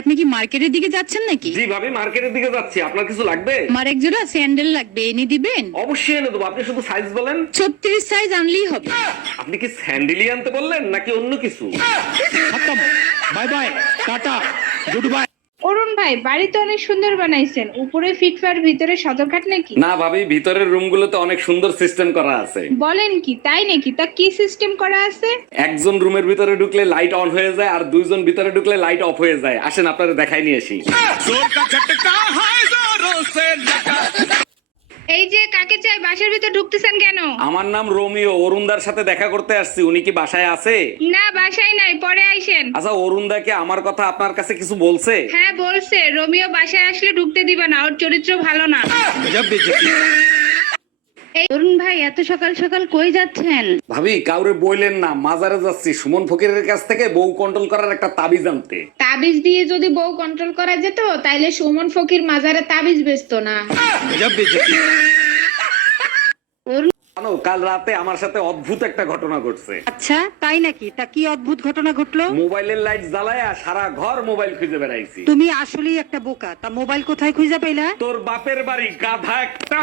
আপনি কি মার্কেটের দিকে যাচ্ছেন নাকি? জি ভাবি, মার্কেটের দিকে যাচ্ছি। আপনার কিছু লাগবে? আমার এক জোড়া স্যান্ডেল লাগবে, এনে দিবেন? অবশ্যই এনে দেবো, আপনি শুধু সাইজ বলেন। 36 সাইজ আনলেই হবে। আপনি কি স্যান্ডেলি আনতে বললেন নাকি অন্য কিছু? Bye bye, tata, good bye. Arun ভাই, বাড়ি তো অনেক সুন্দর বানাইছেন, উপরে ফিটফার ভিতরে সদরঘাট নাকি? না ভাবি, ভিতরের রুমগুলোতে অনেক সুন্দর সিস্টেম করা আছে। বলেন কি, তাই নাকি? তা কি সিস্টেম করা আছে? একজন রুমের ভিতরে ঢুকলে লাইট অন হয়ে যায়, আর দুইজন ভিতরে ঢুকলে লাইট অফ হয়ে যায়। আসেন আপনারা দেখাই নিয়ে আসি। এই যে কাকে চাই, বাসার ভিতর ঢুকতেছেন কেন? আমার নাম রোমিও, অরুণদার সাথে দেখা করতে আসছি। উনি কি বাসায় আছে? না, বাসায় নাই, পরে আইসেন। আচ্ছা, অরুণদাকে আমার কথা আপনার কাছে কিছু বলছে? হ্যাঁ বলছে, রোমিও বাসায় আসলে ঢুকতে দিবে না, ওর চরিত্র ভালো না। অরুণ ভাই, এত সকাল সকাল কই যাচ্ছেন? ভাবি, কাউরে বইলেন না, মাজারে যাচ্ছি সুমন ফকিরের কাছ থেকে বউ কন্ট্রোল করার একটা তাবিজ আনতে। তাবিজ দিয়ে যদি বউ কন্ট্রোল করা যেত, তাইলে সুমন ফকির মাজারে তাবিজ বেচতো না। জানো, কাল রাতে আমার সাথে অদ্ভুত একটা ঘটনা ঘটছে। আচ্ছা, তাই নাকি? তা কি অদ্ভুত ঘটনা ঘটলো? মোবাইলের লাইট জ্বালায়া সারা ঘর মোবাইল খুঁজে বেড়াইছি। তুমি আসলেই একটা বোকা। তা মোবাইল কোথায় খুঁজে পেলা? তোর বাপের বাড়ি, গাধা একটা।